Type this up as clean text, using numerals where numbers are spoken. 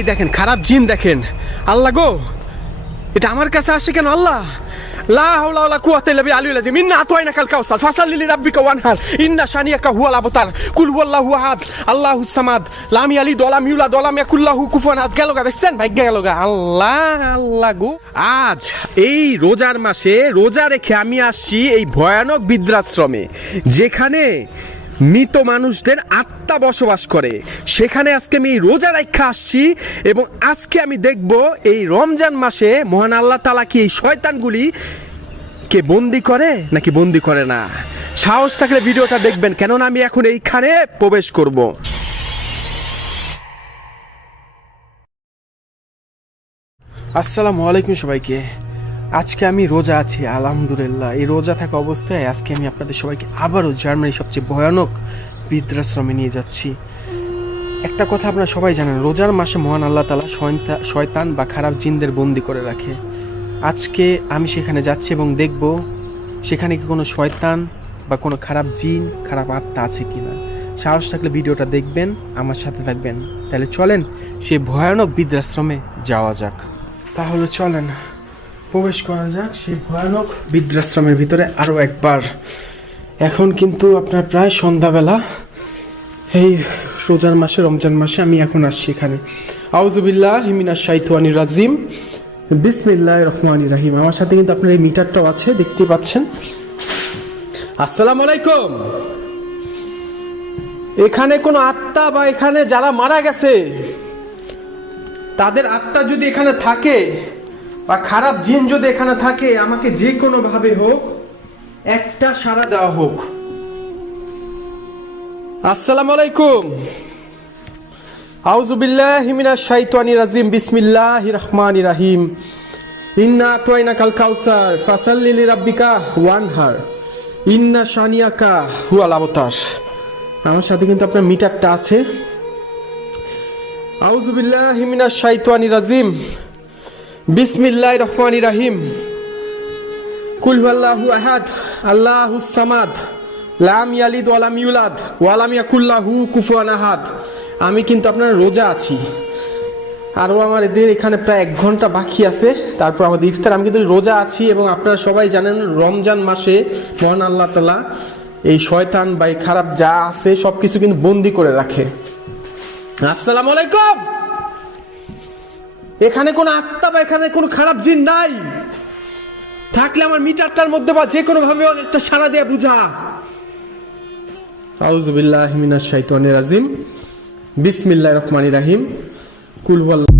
এই দেখেন খারাপ জিন দেখেন। আল্লাহ গো, এটা আমার কাছে আসে কেন? আল্লাহ লা হাওলা ওয়ালা কুওয়াতা ইল্লা বিল্লাহিল আলিয়্যিল আযীম। ইন্না আতাইনাকাল কাউসার ফাসাল্লি লিরাব্বিকা ওয়ানহার ইন্না শানিয়াকা হুয়াল আবতার কুল হুয়াল্লাহু আহাদ আল্লাহুস সামাদ লাম ইয়ালিদ ওয়া লাম ইউলাদ ওয়া লাম ইয়াকুল লাহু কুফুয়ান আহাদ। গেল গা, দেখছেন ভাগ্য গেল গা। আল্লাহ গো, আজ এই রোজার মাসে রোজা রেখে আমি আসছি এই ভয়ানক বৃদ্ধাশ্রমে, যেখানে মৃত মানুষদের আত্মা বসবাস করে। সেখানে আজকে আমি রোজা রাখা আসছি এবং আজকে আমি দেখব এই রমজান মাসে মহান আল্লাহ তাআলা কি এই শয়তানগুলি কে বন্দি করে নাকি বন্দি করে না। সাহস থাকলে ভিডিওটা দেখবেন, কেননা আমি এখন এইখানে প্রবেশ করব। আসসালামু আলাইকুম সবাইকে। আজকে আমি রোজা আছি আলহামদুলিল্লাহ। এই রোজা থাকা অবস্থায় আজকে আমি আপনাদের সবাইকে আবারও জার্মানির সবচেয়ে ভয়ানক বৃদ্ধাশ্রমে নিয়ে যাচ্ছি। একটা কথা আপনারা সবাই জানেন, রোজার মাসে মহান আল্লাহ তাআলা শয়তান বা খারাপ জিনদের বন্দি করে রাখে। আজকে আমি সেখানে যাচ্ছি এবং দেখব সেখানে কি কোনো শয়তান বা কোনো খারাপ জিন, খারাপ আত্মা আছে কিনা। সাহস থাকলে ভিডিওটা দেখবেন, আমার সাথে থাকবেন। তাহলে চলেন সেই ভয়ানক বৃদ্ধাশ্রমে যাওয়া যাক। তাহলে চলেন প্রবেশ করা যাক সেই ভয়ানক বৃদ্ধাশ্রমের ভিতরে আরও একবার। এখন কিন্তু আপনার প্রায় সন্ধ্যাবেলা, এই রোজার মাসে রমজান মাসে আমি এখন আসছি এখানে। আউযুবিল্লাহি মিনাশ শাইতানির রাজিম, বিসমিল্লাহির রহমানির রহিম। আমার সাথে কিন্তু আপনার এই মিটারটাও আছে, দেখতে পাচ্ছেন। আসসালামু আলাইকুম। এখানে কোনো আত্মা বা এখানে যারা মারা গেছে তাদের আত্মা যদি এখানে থাকে বা খারাপ জিন যদি এখানে থাকে, আমাকে যে কোনো ভাবে হোক একটা সাড়া দেওয়া হোক। আসসালামু আলাইকুম। আউযু বিল্লাহি মিনাশ শাইতানির রাজিম, বিসমিল্লাহির রহমানির রহিম। ইন্না আতাইনাকাল কাউসার ফাসাল্লি লিরাব্বিকা ওয়ানহার ইন্না শানিয়াকা হুয়াল আবতার। আমার সাথে কিন্তু আপনার মিটারটা আছে। আউযু বিল্লাহি মিনাশ শাইতানির রাজিম, বিসমিল্লাহির রহমানির রহিম। কুল হুয়াল্লাহু আহাদ আল্লাহুস সামাদ লাম ইয়ালিদ ওয়া লাম ইউলাদ ওয়া লাম ইয়াকুল লাহু কুফুয়ান আহাদ। আমি কিন্তু আপনার রোজা আছি, আরও আমাদের এখানে প্রায় 1 ঘন্টা বাকি আছে, তারপর আমাদের ইফতার। আমি কিন্তু রোজা আছি এবং আপনারা সবাই জানেন রমজান মাসে মহান আল্লাহ তাআলা এই শয়তান বা এই খারাপ যা আছে সব কিছু কিন্তু বন্দি করে রাখে। আসসালামু আলাইকুম। এখানে কোনো আত্মা বা এখানে কোনো খারাপ জিন নাই। থাকলে আমার মিটারটার মধ্যে বা যে কোনো ভাবে একটা সাড়া দিয়ে বুঝা। আউযু বিল্লাহি মিনাশ শাইতানির রাজিম, বিসমিল্লাহির রহমানির রহিম। কুল হুয়াল্লাহু